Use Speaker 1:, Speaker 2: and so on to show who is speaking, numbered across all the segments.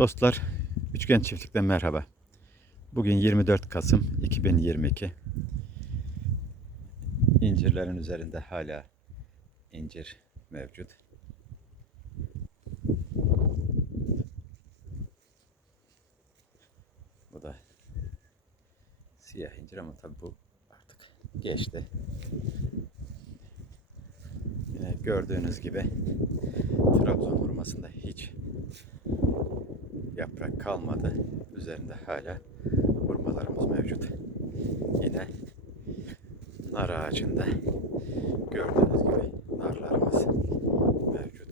Speaker 1: Dostlar, Üçgen Çiftlik'ten merhaba. Bugün 24 Kasım 2022. İncirlerin üzerinde hala incir mevcut. Bu da siyah incir ama tabii bu artık geçti. Yine gördüğünüz gibi kalmadı. Üzerinde hala hurmalarımız mevcut. Yine nar ağacında gördüğünüz gibi narlarımız mevcut.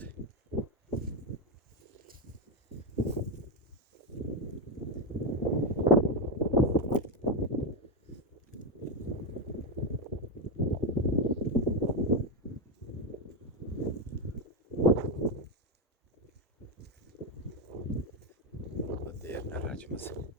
Speaker 1: Burada diğer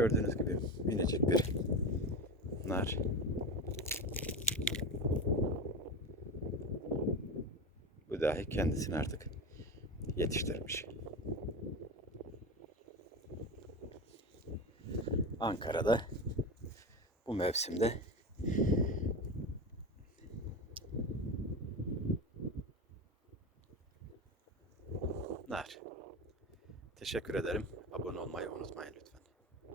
Speaker 1: Gördüğünüz gibi minicik bir nar. Bu dahi kendisini artık yetiştirmiş. Ankara'da bu mevsimde nar. Teşekkür ederim. Abone olmayı unutmayın lütfen.